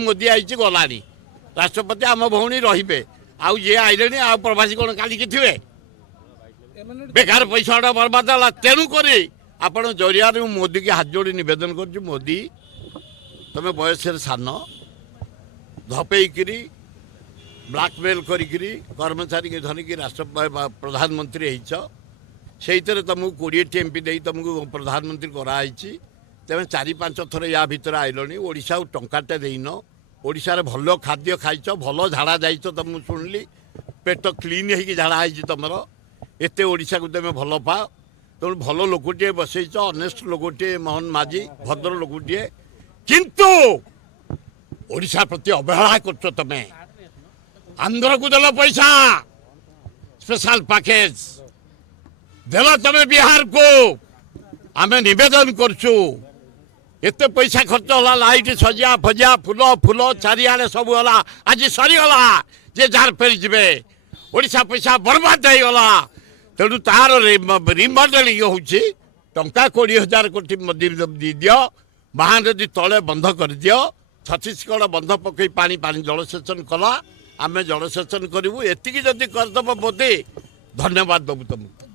मोदी आई गलानी राष्ट्रपति आम भौणी रे आउ जे आइले आ प्रवासी कौन कालिकी थे बेकार पैसा गुड़ा बर्बाद है तेणुक आपण जरिया मोदी की हाथ जोड़ी नवेदन कर मोदी तुम बयस सान धपेकरी ब्लाकमेल करी कर्मचारी के धरिकी राष्ट्र प्रधानमंत्री से तुमको 20 एमपी दे तुमको प्रधानमंत्री कराई तेज 4-5 थर या भितर आइलनी ओडिशा को टंकाटे देन ओडिशा भल खाद्य खाइच भल झाड़ा जाइच तुम शुणिली पेट क्लीन होगी झाड़ा तुमर एत ओडिशा को तुम भल पाओ तुम भल लोकटे बसईच अनेस्ट लोकटे मोहन माझी भद्र लोकटे किंतु ओडिशा प्रति अवहेला कर तुम आंध्र को देल पैसा स्पेशल पैकेज देल तुम बिहार को आम नवेदन करछु एत पैसा खर्च होला लाइट सजिया फजिया फूल फूल चारिआडे सब होला आज सरीगला जे जार फेरी जीवे ओडिशा पैसा बर्बाद हो गला तेणु तार रिमॉडलिंग होची टंका 20,000 कोटी दियो महानदी तले बंध कर दियो छत्तीसगढ़ बंध पकई पानी पानी जलसेचन कला आम जलसेचन करूँ एति जदि करदब मोदी धन्यवाद दबू तुमको।